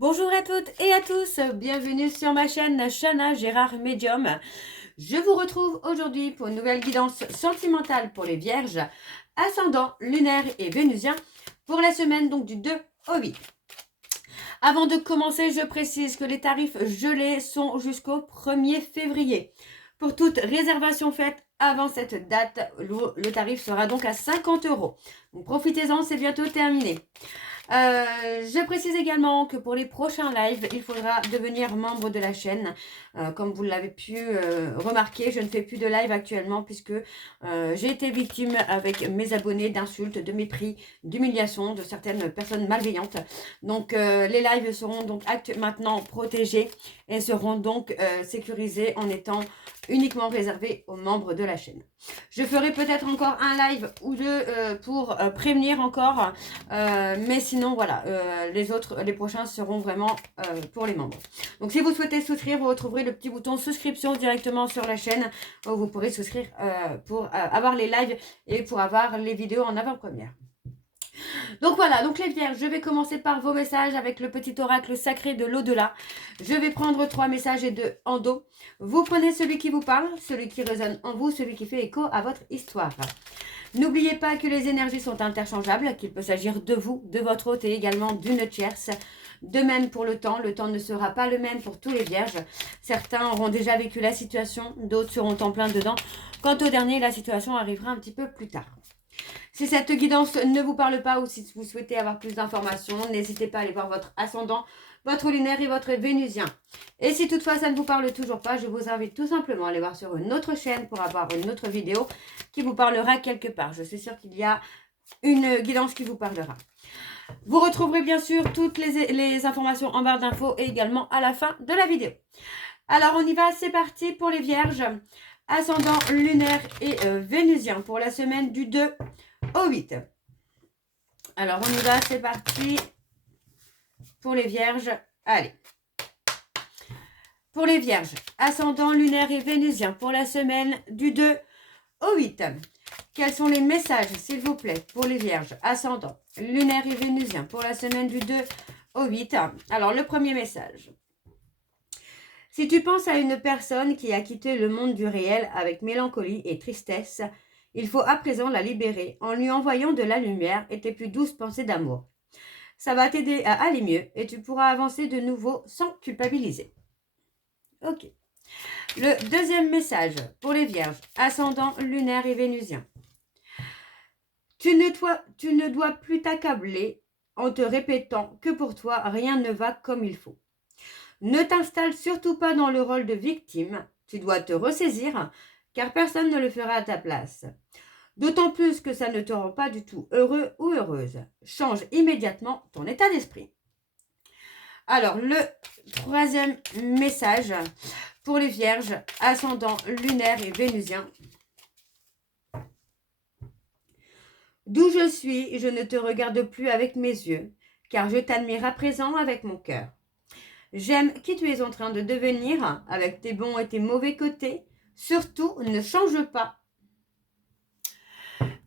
Bonjour à toutes et à tous, bienvenue sur ma chaîne Chana Gérard Medium. Je vous retrouve aujourd'hui pour une nouvelle guidance sentimentale pour les vierges, ascendant, lunaire et vénusien pour la semaine donc du 2 au 8. Avant de commencer, je précise que les tarifs gelés sont jusqu'au 1er février. Pour toute réservation faite avant cette date, le tarif sera donc à 50 €. Donc profitez-en, c'est bientôt terminé. Je précise également que pour les prochains lives, il faudra devenir membre de la chaîne. Comme vous l'avez pu remarquer, je ne fais plus de live actuellement puisque j'ai été victime avec mes abonnés d'insultes, de mépris, d'humiliation de certaines personnes malveillantes. Donc les lives seront donc maintenant protégés et seront donc sécurisés en étant uniquement réservés aux membres de la chaîne. Je ferai peut-être encore un live ou deux pour prévenir encore, mais sinon voilà, les prochains seront vraiment pour les membres. Donc si vous souhaitez souscrire, vous retrouverez le petit bouton souscription directement sur la chaîne où vous pourrez souscrire pour avoir les lives et pour avoir les vidéos en avant-première. Donc voilà, donc les vierges, je vais commencer par vos messages avec le petit oracle sacré de l'au-delà. Je vais prendre 3 messages et 2 en dos. Vous prenez celui qui vous parle, celui qui résonne en vous, celui qui fait écho à votre histoire. N'oubliez pas que les énergies sont interchangeables, qu'il peut s'agir de vous, de votre hôte et également d'une tierce. De même pour le temps ne sera pas le même pour tous les vierges. Certains auront déjà vécu la situation, d'autres seront en plein dedans. Quant au dernier, la situation arrivera un petit peu plus tard. Si cette guidance ne vous parle pas ou si vous souhaitez avoir plus d'informations, n'hésitez pas à aller voir votre ascendant, votre lunaire et votre vénusien. Et si toutefois ça ne vous parle toujours pas, je vous invite tout simplement à aller voir sur une autre chaîne pour avoir une autre vidéo qui vous parlera quelque part. Je suis sûre qu'il y a une guidance qui vous parlera. Vous retrouverez bien sûr toutes les informations en barre d'infos et également à la fin de la vidéo. Alors on y va, c'est parti pour les vierges, ascendant, lunaire et vénusien pour la semaine du 2 au 8. Alors on y va, c'est parti pour les vierges. Allez. Pour les vierges, ascendant, lunaire et vénusien pour la semaine du 2 au 8. Quels sont les messages, s'il vous plaît, pour les vierges, ascendant, lunaire et vénusien pour la semaine du 2 au 8. Alors le premier message. Si tu penses à une personne qui a quitté le monde du réel avec mélancolie et tristesse, il faut à présent la libérer en lui envoyant de la lumière et tes plus douces pensées d'amour. Ça va t'aider à aller mieux et tu pourras avancer de nouveau sans culpabiliser. Ok. Le deuxième message pour les vierges, ascendant, lunaire et vénusien. Tu ne dois plus t'accabler en te répétant que pour toi rien ne va comme il faut. Ne t'installe surtout pas dans le rôle de victime, tu dois te ressaisir car personne ne le fera à ta place. D'autant plus que ça ne te rend pas du tout heureux ou heureuse. Change immédiatement ton état d'esprit. Alors, le troisième message pour les vierges, ascendant, lunaire et vénusien. D'où je suis, je ne te regarde plus avec mes yeux, car je t'admire à présent avec mon cœur. J'aime qui tu es en train de devenir, avec tes bons et tes mauvais côtés. Surtout, ne change pas.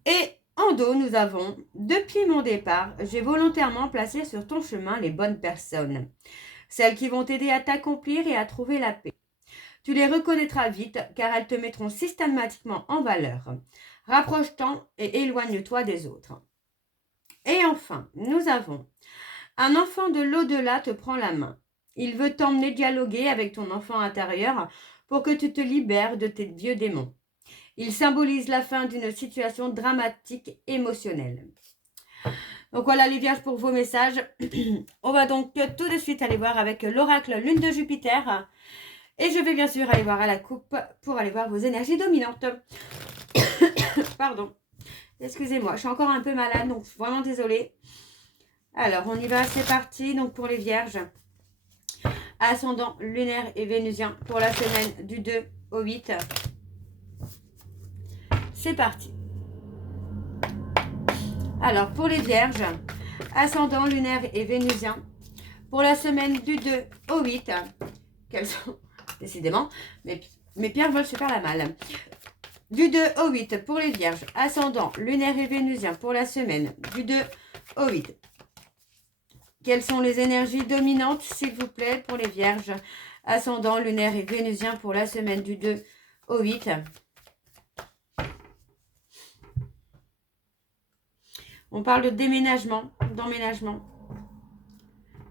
Et en dos, nous avons, depuis mon départ, j'ai volontairement placé sur ton chemin les bonnes personnes, celles qui vont t'aider à t'accomplir et à trouver la paix. Tu les reconnaîtras vite car elles te mettront systématiquement en valeur. Rapproche-t'en et éloigne-toi des autres. Et enfin, nous avons un enfant de l'au-delà te prend la main. Il veut t'emmener dialoguer avec ton enfant intérieur pour que tu te libères de tes vieux démons. Il symbolise la fin d'une situation dramatique émotionnelle. Donc voilà les vierges pour vos messages. On va donc tout de suite aller voir avec l'oracle lune de Jupiter. Et je vais bien sûr aller voir à la coupe pour aller voir vos énergies dominantes. Pardon. Excusez-moi, je suis encore un peu malade, donc vraiment désolée. Alors, on y va, c'est parti. Donc pour les vierges, ascendant, lunaire et vénusien pour la semaine du 2 au 8. C'est parti. Alors, pour les vierges, ascendant, lunaire et vénusien, pour la semaine du 2 au 8, quelles sont, décidément, mes pierres veulent se faire la malle. Du 2 au 8 pour les vierges, ascendant, lunaire et vénusien, pour la semaine du 2 au 8. Quelles sont les énergies dominantes, s'il vous plaît, pour les vierges? Ascendant, lunaire et vénusien pour la semaine du 2 au 8. On parle de déménagement, d'emménagement.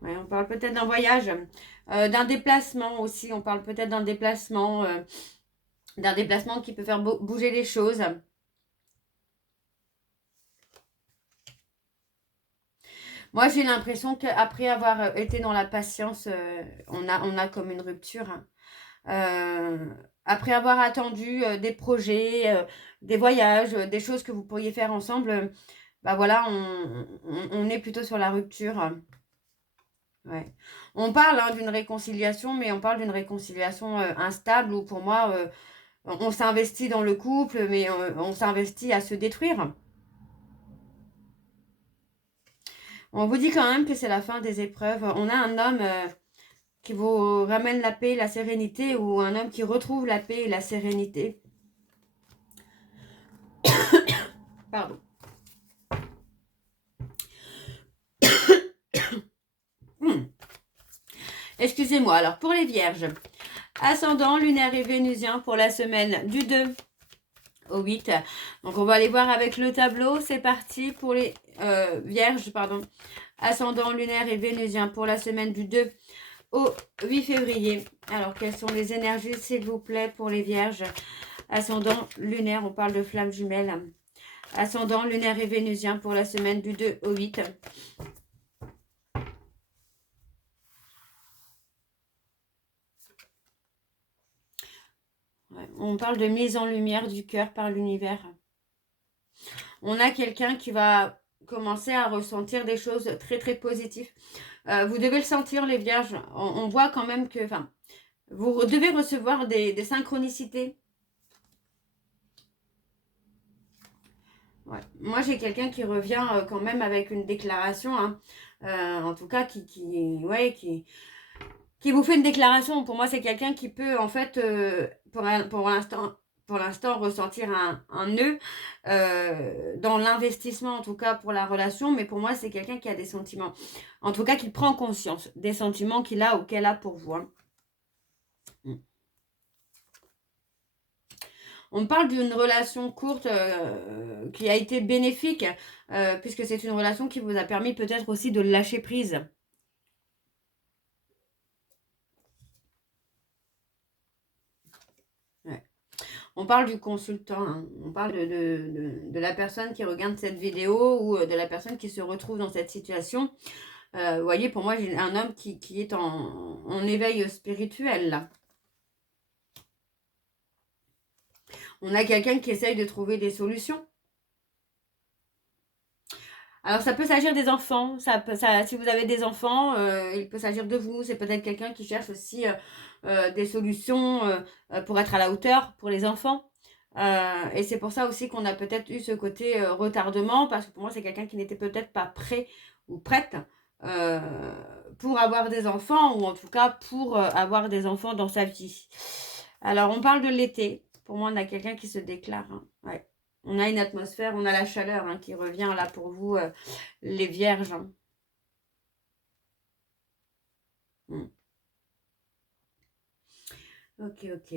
Ouais, on parle peut-être d'un voyage, d'un déplacement aussi. On parle peut-être d'un déplacement qui peut faire bouger les choses. Moi, j'ai l'impression qu'après avoir été dans la patience, on a comme une rupture. Après avoir attendu des projets, des voyages, des choses que vous pourriez faire ensemble, bah voilà, on est plutôt sur la rupture. Ouais. On parle d'une réconciliation, mais on parle d'une réconciliation instable où pour moi, on s'investit dans le couple, mais on s'investit à se détruire. On vous dit quand même que c'est la fin des épreuves. On a un homme qui vous ramène la paix et la sérénité, ou un homme qui retrouve la paix et la sérénité. Pardon. Excusez-moi. Alors, pour les vierges, ascendant, lunaire et vénusien pour la semaine du 2 au 8. Donc, on va aller voir avec le tableau. C'est parti pour les vierges, pardon. Ascendant, lunaire et vénusien pour la semaine du 2 au 8 février. Alors, quelles sont les énergies, s'il vous plaît, pour les vierges? Ascendant, lunaire, on parle de flammes jumelles. Ascendant, lunaire et vénusien pour la semaine du 2 au 8. Ouais, on parle de mise en lumière du cœur par l'univers. On a quelqu'un qui va commencer à ressentir des choses très très positives. Vous devez le sentir, les vierges. On voit quand même que vous devez recevoir des synchronicités. Ouais. Moi, j'ai quelqu'un qui revient quand même avec une déclaration, hein. En tout cas, qui vous fait une déclaration. Pour moi, c'est quelqu'un qui peut, en fait, pour l'instant, ressentir un nœud dans l'investissement, en tout cas pour la relation. Mais pour moi, c'est quelqu'un qui a des sentiments. En tout cas, qui prend conscience des sentiments qu'il a ou qu'elle a pour vous. Hein. On parle d'une relation courte qui a été bénéfique, puisque c'est une relation qui vous a permis peut-être aussi de lâcher prise. Ouais. On parle du consultant, hein. On parle de la personne qui regarde cette vidéo ou de la personne qui se retrouve dans cette situation. Vous voyez, pour moi, j'ai un homme qui est en éveil spirituel, là. On a quelqu'un qui essaye de trouver des solutions. Alors, ça peut s'agir des enfants. Si vous avez des enfants, il peut s'agir de vous. C'est peut-être quelqu'un qui cherche aussi des solutions pour être à la hauteur pour les enfants. Et c'est pour ça aussi qu'on a peut-être eu ce côté retardement, parce que pour moi, c'est quelqu'un qui n'était peut-être pas prêt ou prête pour avoir des enfants, ou en tout cas pour avoir des enfants dans sa vie. Alors, on parle de l'été. Pour moi, on a quelqu'un qui se déclare. Hein. Ouais. On a une atmosphère, on a la chaleur hein, qui revient là pour vous, les vierges. Hein. Ok, ok.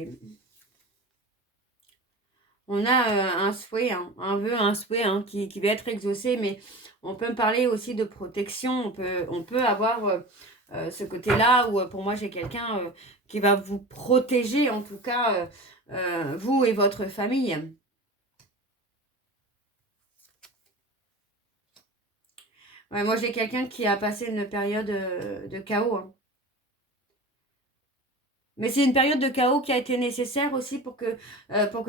On a un souhait, hein, un vœu, un souhait hein, qui va être exaucé, mais on peut me parler aussi de protection. On peut avoir ce côté-là où pour moi j'ai quelqu'un qui va vous protéger, en tout cas vous et votre famille. Ouais, moi j'ai quelqu'un qui a passé une période de chaos. Hein. Mais c'est une période de chaos qui a été nécessaire aussi pour que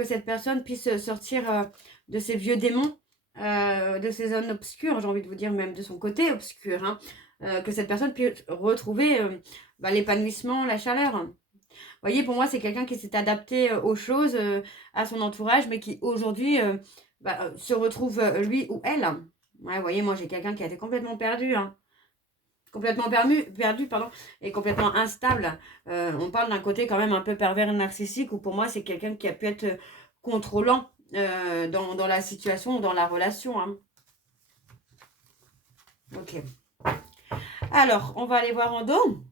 cette personne puisse sortir de ses vieux démons, de ses zones obscures, j'ai envie de vous dire même de son côté obscur, hein, que cette personne puisse retrouver l'épanouissement, la chaleur. Vous voyez, pour moi, c'est quelqu'un qui s'est adapté aux choses, à son entourage, mais qui aujourd'hui se retrouve lui ou elle. Ouais, vous voyez, moi j'ai quelqu'un qui a été complètement perdu, hein. Complètement perdu, pardon, et complètement instable. On parle d'un côté quand même un peu pervers et narcissique, où pour moi c'est quelqu'un qui a pu être contrôlant dans la situation, dans la relation. Hein. Ok. Alors, on va aller voir en dos.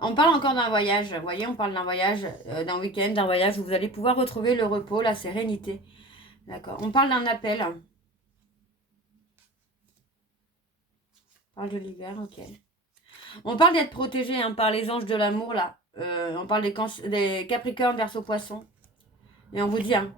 On parle encore d'un voyage. Vous voyez, on parle d'un voyage, d'un week-end, d'un voyage où vous allez pouvoir retrouver le repos, la sérénité. D'accord. On parle d'un appel. On parle de l'hiver, ok. On parle d'être protégé hein, par les anges de l'amour, là. On parle des Capricornes, Verseau, Poissons. Et on vous dit, hein,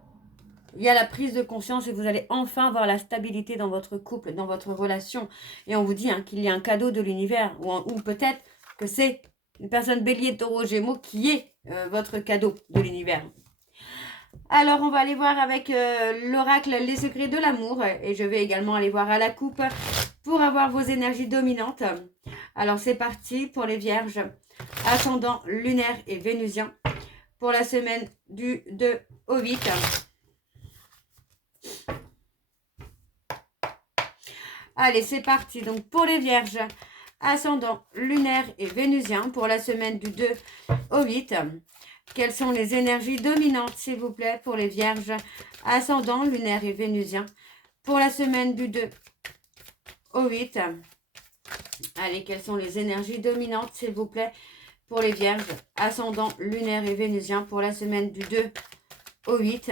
il y a la prise de conscience et vous allez enfin voir la stabilité dans votre couple, dans votre relation. Et on vous dit hein, qu'il y a un cadeau de l'univers. Ou peut-être que c'est une personne bélier, taureau, gémeaux qui est votre cadeau de l'univers. Alors, on va aller voir avec l'oracle les secrets de l'amour. Et je vais également aller voir à la coupe pour avoir vos énergies dominantes. Alors, c'est parti pour les vierges. Ascendant lunaire et vénusien. Pour la semaine du 2 au 8. Allez, c'est parti. Donc, pour les vierges, ascendant lunaire et vénusien. Pour la semaine du 2 au 8. Quelles sont les énergies dominantes, s'il vous plaît, pour les vierges, ascendant, lunaire et vénusien, pour la semaine du 2 au 8. Allez, quelles sont les énergies dominantes, s'il vous plaît, pour les vierges, ascendant, lunaire et vénusien, pour la semaine du 2 au 8.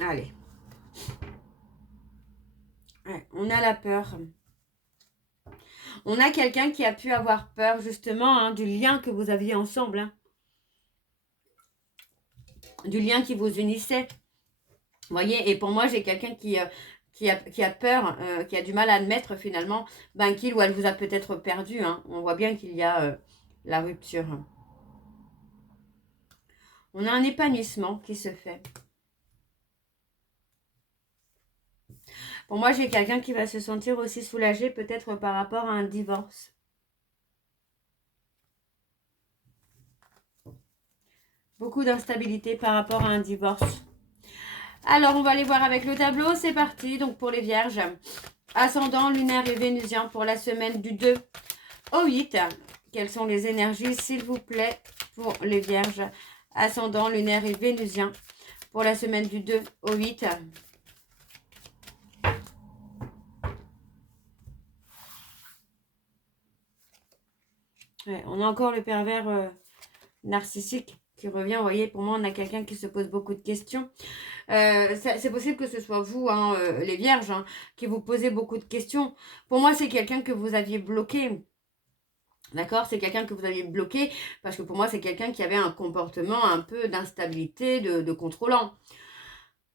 Allez. Ouais, on a la peur. On a quelqu'un qui a pu avoir peur, justement, hein, du lien que vous aviez ensemble. Hein. Du lien qui vous unissait. Vous voyez, et pour moi, j'ai quelqu'un qui a peur, qui a du mal à admettre finalement qu'il ou elle vous a peut-être perdu. Hein. On voit bien qu'il y a la rupture. On a un épanouissement qui se fait. Pour moi, j'ai quelqu'un qui va se sentir aussi soulagé peut-être par rapport à un divorce. Beaucoup d'instabilité par rapport à un divorce. Alors, on va aller voir avec le tableau. C'est parti. Donc, pour les vierges, ascendant, lunaire et vénusien pour la semaine du 2 au 8. Quelles sont les énergies, s'il vous plaît, pour les vierges, ascendant, lunaire et vénusien pour la semaine du 2 au 8. Ouais, on a encore le pervers narcissique qui revient. Vous voyez, pour moi, on a quelqu'un qui se pose beaucoup de questions. C'est possible que ce soit vous, hein, les vierges, hein, qui vous posez beaucoup de questions. Pour moi, c'est quelqu'un que vous aviez bloqué. D'accord? C'est quelqu'un que vous aviez bloqué parce que pour moi, c'est quelqu'un qui avait un comportement un peu d'instabilité, de contrôlant.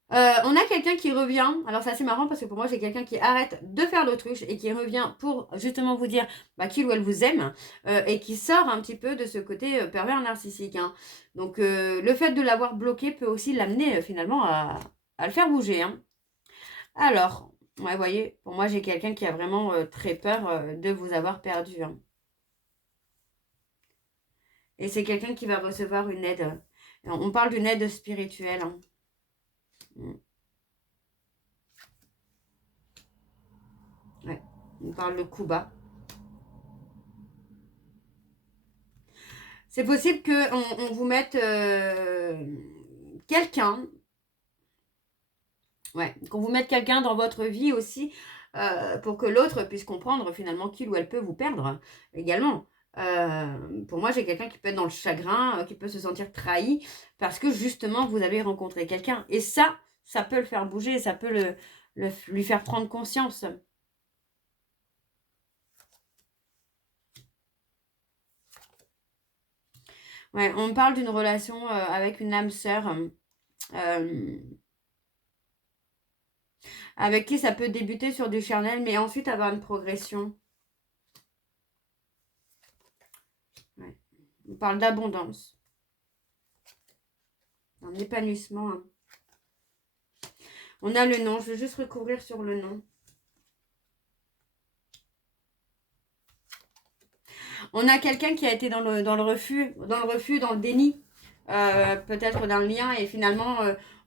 On a quelqu'un qui revient. Alors, c'est assez marrant parce que pour moi, j'ai quelqu'un qui arrête de faire l'autruche et qui revient pour justement vous dire qu'il ou elle vous aime et qui sort un petit peu de ce côté pervers narcissique. Hein. Donc, le fait de l'avoir bloqué peut aussi l'amener finalement à le faire bouger. Hein. Alors, ouais, vous voyez, pour moi, j'ai quelqu'un qui a vraiment très peur de vous avoir perdu. Hein. Et c'est quelqu'un qui va recevoir une aide. On parle d'une aide spirituelle. Hein. Ouais, on parle de coup bas. C'est possible qu'on vous mette quelqu'un. Ouais, qu'on vous mette quelqu'un dans votre vie aussi pour que l'autre puisse comprendre finalement qu'il ou elle peut vous perdre également. Pour moi, j'ai quelqu'un qui peut être dans le chagrin, qui peut se sentir trahi parce que justement, vous avez rencontré quelqu'un. Et ça peut le faire bouger, ça peut lui faire prendre conscience. Ouais, on parle d'une relation avec une âme sœur avec qui ça peut débuter sur du charnel, mais ensuite avoir une progression. Ouais. On parle d'abondance, un épanouissement. Hein. On a le nom, je vais juste recouvrir sur le nom. On a quelqu'un qui a été dans le refus, dans le déni, peut-être d'un lien, et finalement,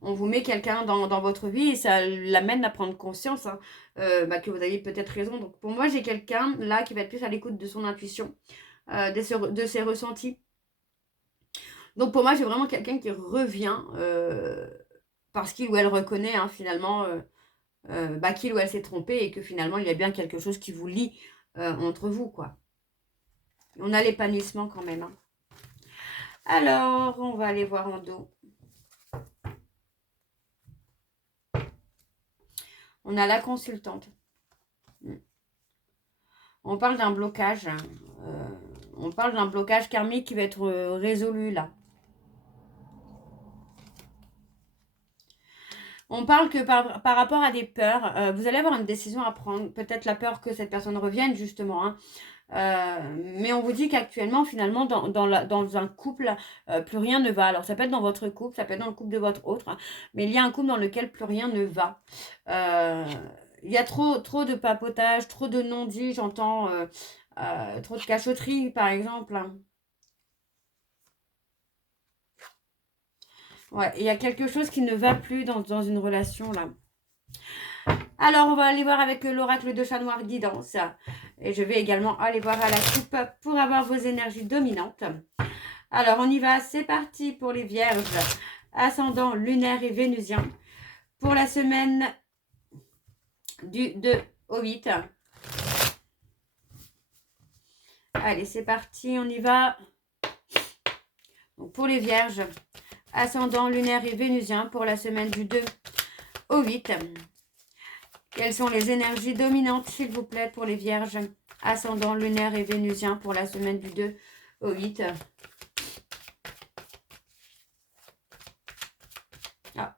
on vous met quelqu'un dans votre vie, et ça l'amène à prendre conscience hein, que vous avez peut-être raison. Donc pour moi, j'ai quelqu'un là qui va être plus à l'écoute de son intuition, de ses ressentis. Donc pour moi, j'ai vraiment quelqu'un qui revient parce qu'il ou elle reconnaît finalement qu'il ou elle s'est trompé et que finalement, il y a bien quelque chose qui vous lie entre vous, quoi. On a l'épanouissement quand même. Hein. Alors, on va aller voir en dos. On a la consultante. On parle d'un blocage. On parle d'un blocage karmique qui va être résolu là. On parle que par rapport à des peurs, vous allez avoir une décision à prendre. Peut-être la peur que cette personne revienne justement. Hein. Mais on vous dit qu'actuellement, finalement, dans un couple, plus rien ne va. Alors, ça peut être dans votre couple, ça peut être dans le couple de votre autre, hein, mais il y a un couple dans lequel plus rien ne va. Il y a trop de papotage, trop de non-dits, j'entends, trop de cachotterie, par exemple. Hein. Ouais, il y a quelque chose qui ne va plus dans une relation, là. Alors, on va aller voir avec l'oracle de chat noir guidance. Et je vais également aller voir à la coupe pour avoir vos énergies dominantes. Alors, on y va. C'est parti pour les vierges. Ascendant lunaire et vénusien. Pour la semaine du 2 au 8. Allez, c'est parti. On y va. Donc, pour les vierges. Ascendant lunaire et vénusien. Pour la semaine du 2 au 8. Quelles sont les énergies dominantes, s'il vous plaît, pour les vierges, ascendant lunaire et vénusien pour la semaine du 2 au 8. Ah.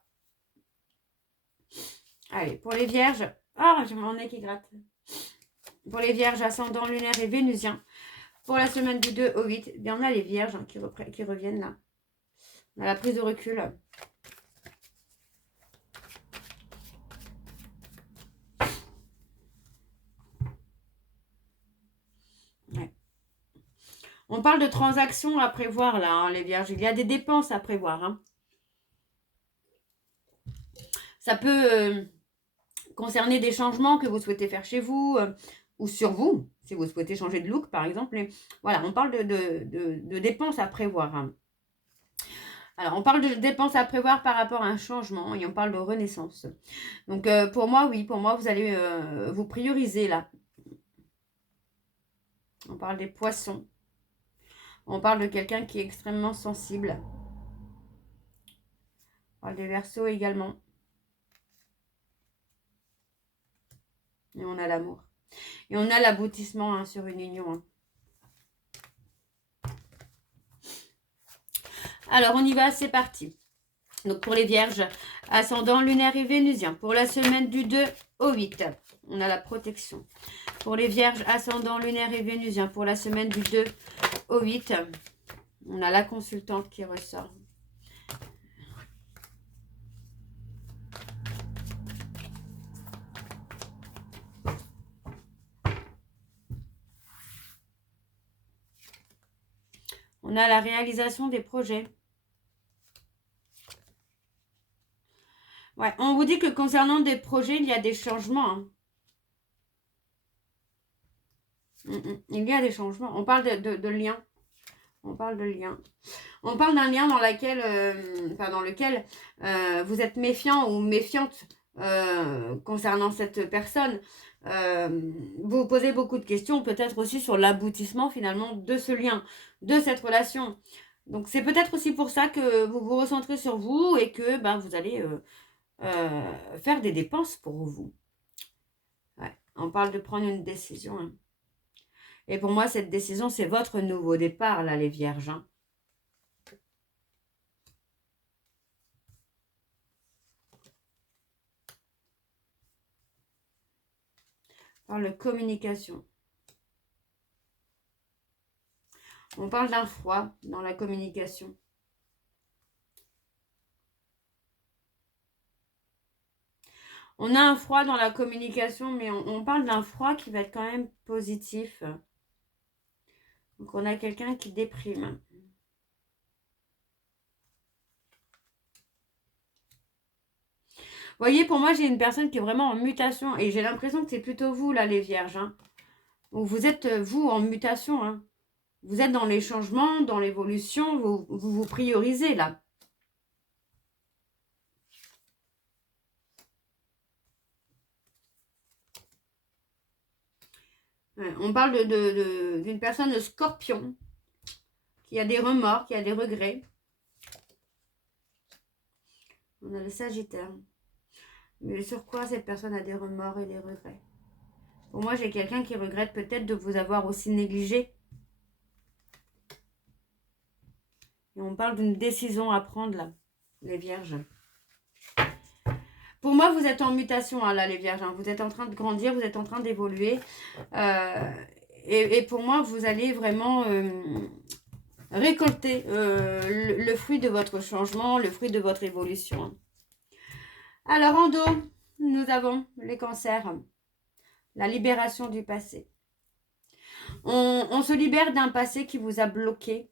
Allez, pour les vierges, j'ai mon nez qui gratte. Pour les vierges, ascendant lunaire et vénusien, pour la semaine du 2 au 8, bien, on a les vierges qui reviennent là. On a la prise de recul. On parle de transactions à prévoir là, hein, les vierges. Il y a des dépenses à prévoir. Hein. Ça peut concerner des changements que vous souhaitez faire chez vous ou sur vous, si vous souhaitez changer de look par exemple. Mais voilà, on parle de dépenses à prévoir. Hein. Alors, on parle de dépenses à prévoir par rapport à un changement et on parle de renaissance. Donc, pour moi, oui, pour moi, vous allez vous prioriser là. On parle des poissons. On parle de quelqu'un qui est extrêmement sensible. On parle des Verseaux également. Et on a l'amour. Et on a l'aboutissement hein, sur une union. Hein. Alors, on y va, c'est parti. Donc, pour les vierges, ascendant lunaire et vénusien, pour la semaine du 2 au 8, on a la protection. Pour les vierges, ascendant lunaire et vénusien, pour la semaine du 2 au 8, on a la consultante qui ressort. On a la réalisation des projets. Ouais, on vous dit que concernant des projets, il y a des changements. Hein. Il y a des changements. On parle de liens. On parle de liens. On parle d'un lien dans lequel vous êtes méfiant ou méfiante concernant cette personne. Vous vous posez beaucoup de questions, peut-être aussi sur l'aboutissement finalement de ce lien, de cette relation. Donc c'est peut-être aussi pour ça que vous vous recentrez sur vous et que vous allez faire des dépenses pour vous. Ouais, on parle de prendre une décision. Hein. Et pour moi, cette décision, c'est votre nouveau départ, là, les vierges. Hein. On parle de communication. On parle d'un froid dans la communication. On a un froid dans la communication, mais on parle d'un froid qui va être quand même positif. Donc, on a quelqu'un qui déprime. Vous voyez, pour moi, j'ai une personne qui est vraiment en mutation. Et j'ai l'impression que c'est plutôt vous, là, les vierges. Hein. Vous êtes, vous, en mutation. Hein. Vous êtes dans les changements, dans l'évolution, vous priorisez là. On parle d'une personne scorpion qui a des remords, qui a des regrets. On a le Sagittaire. Mais sur quoi cette personne a des remords et des regrets? Pour moi, j'ai quelqu'un qui regrette peut-être de vous avoir aussi négligé. Et on parle d'une décision à prendre là, les vierges. Pour moi, vous êtes en mutation là, les vierges. Vous êtes en train de grandir, vous êtes en train d'évoluer. Et pour moi, vous allez vraiment récolter le fruit de votre changement, le fruit de votre évolution. Alors, en dos, nous avons les cancers. La libération du passé. On se libère d'un passé qui vous a bloqué.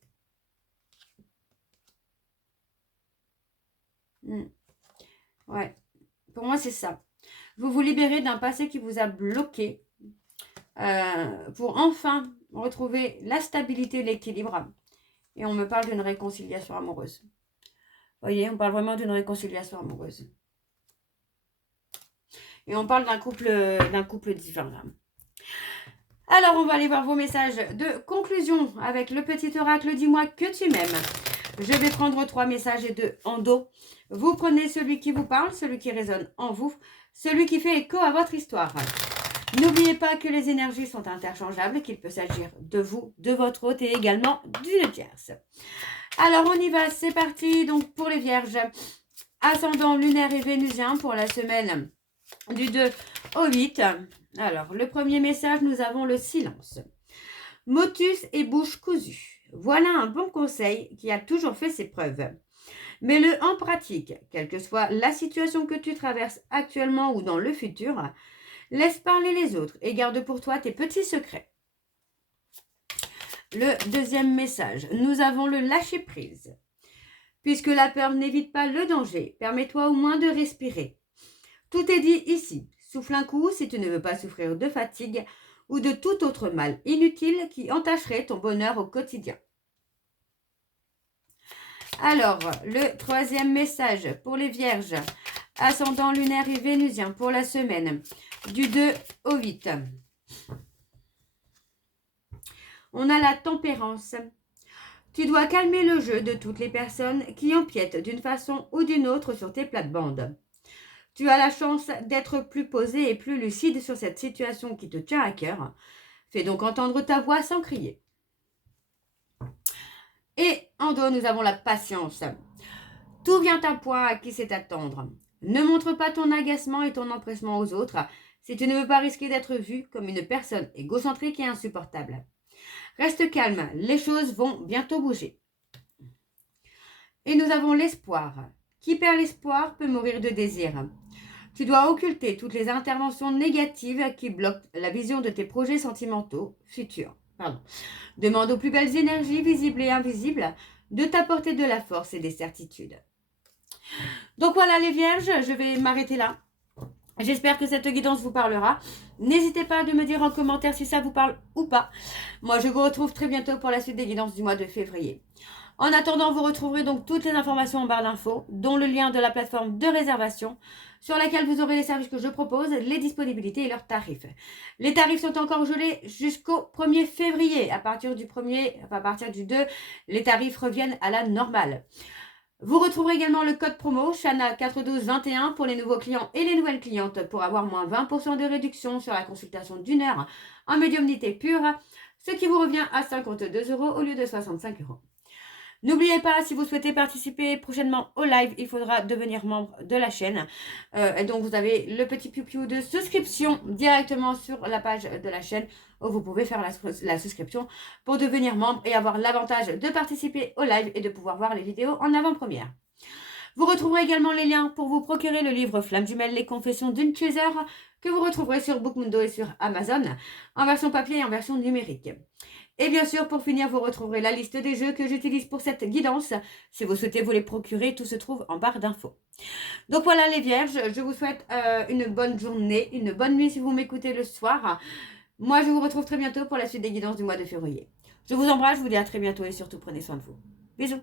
Ouais, pour moi c'est ça. Vous vous libérez d'un passé qui vous a bloqué pour enfin retrouver la stabilité, l'équilibre. Et on me parle d'une réconciliation amoureuse. Vous voyez, on parle vraiment d'une réconciliation amoureuse. Et on parle d'un couple divin là. Alors, on va aller voir vos messages de conclusion avec le petit oracle. Dis-moi que tu m'aimes. Je vais prendre 3 messages et 2 en dos. Vous prenez celui qui vous parle, celui qui résonne en vous, celui qui fait écho à votre histoire. N'oubliez pas que les énergies sont interchangeables, qu'il peut s'agir de vous, de votre hôte et également d'une tierce. Alors, on y va, c'est parti. Donc, pour les vierges, ascendant lunaire et vénusien pour la semaine du 2 au 8. Alors, le premier message, nous avons le silence. Motus et bouche cousue. Voilà un bon conseil qui a toujours fait ses preuves. Mets-le en pratique, quelle que soit la situation que tu traverses actuellement ou dans le futur. Laisse parler les autres et garde pour toi tes petits secrets. Le deuxième message, nous avons le lâcher-prise. Puisque la peur n'évite pas le danger, permets-toi au moins de respirer. Tout est dit ici. Souffle un coup si tu ne veux pas souffrir de fatigue ou de tout autre mal inutile qui entacherait ton bonheur au quotidien. Alors, le troisième message pour les vierges, ascendant lunaire et vénusien pour la semaine du 2 au 8. On a la tempérance. Tu dois calmer le jeu de toutes les personnes qui empiètent d'une façon ou d'une autre sur tes plates-bandes. Tu as la chance d'être plus posé et plus lucide sur cette situation qui te tient à cœur. Fais donc entendre ta voix sans crier. Et en dos, nous avons la patience. Tout vient à point à qui sait attendre. Ne montre pas ton agacement et ton empressement aux autres si tu ne veux pas risquer d'être vu comme une personne égocentrique et insupportable. Reste calme, les choses vont bientôt bouger. Et nous avons l'espoir. Qui perd l'espoir peut mourir de désir. Tu dois occulter toutes les interventions négatives qui bloquent la vision de tes projets sentimentaux futurs. Demande aux plus belles énergies, visibles et invisibles, de t'apporter de la force et des certitudes. Donc voilà les vierges, je vais m'arrêter là. J'espère que cette guidance vous parlera. N'hésitez pas à me dire en commentaire si ça vous parle ou pas. Moi, je vous retrouve très bientôt pour la suite des guidances du mois de février. En attendant, vous retrouverez donc toutes les informations en barre d'infos, dont le lien de la plateforme de réservation, sur laquelle vous aurez les services que je propose, les disponibilités et leurs tarifs. Les tarifs sont encore gelés jusqu'au 1er février. À partir du 2, les tarifs reviennent à la normale. Vous retrouverez également le code promo Chana41221 pour les nouveaux clients et les nouvelles clientes pour avoir moins 20% de réduction sur la consultation d'1 heure en médiumnité pure, ce qui vous revient à 52 € au lieu de 65 €. N'oubliez pas, si vous souhaitez participer prochainement au live, il faudra devenir membre de la chaîne. Et donc, vous avez le petit piou-piou de souscription directement sur la page de la chaîne où vous pouvez faire la souscription pour devenir membre et avoir l'avantage de participer au live et de pouvoir voir les vidéos en avant-première. Vous retrouverez également les liens pour vous procurer le livre Flamme Jumelle, les confessions d'une chaser que vous retrouverez sur Bookmundo et sur Amazon en version papier et en version numérique. Et bien sûr, pour finir, vous retrouverez la liste des jeux que j'utilise pour cette guidance. Si vous souhaitez vous les procurer, tout se trouve en barre d'infos. Donc voilà les vierges, je vous souhaite une bonne journée, une bonne nuit si vous m'écoutez le soir. Moi, je vous retrouve très bientôt pour la suite des guidances du mois de février. Je vous embrasse, je vous dis à très bientôt et surtout prenez soin de vous. Bisous.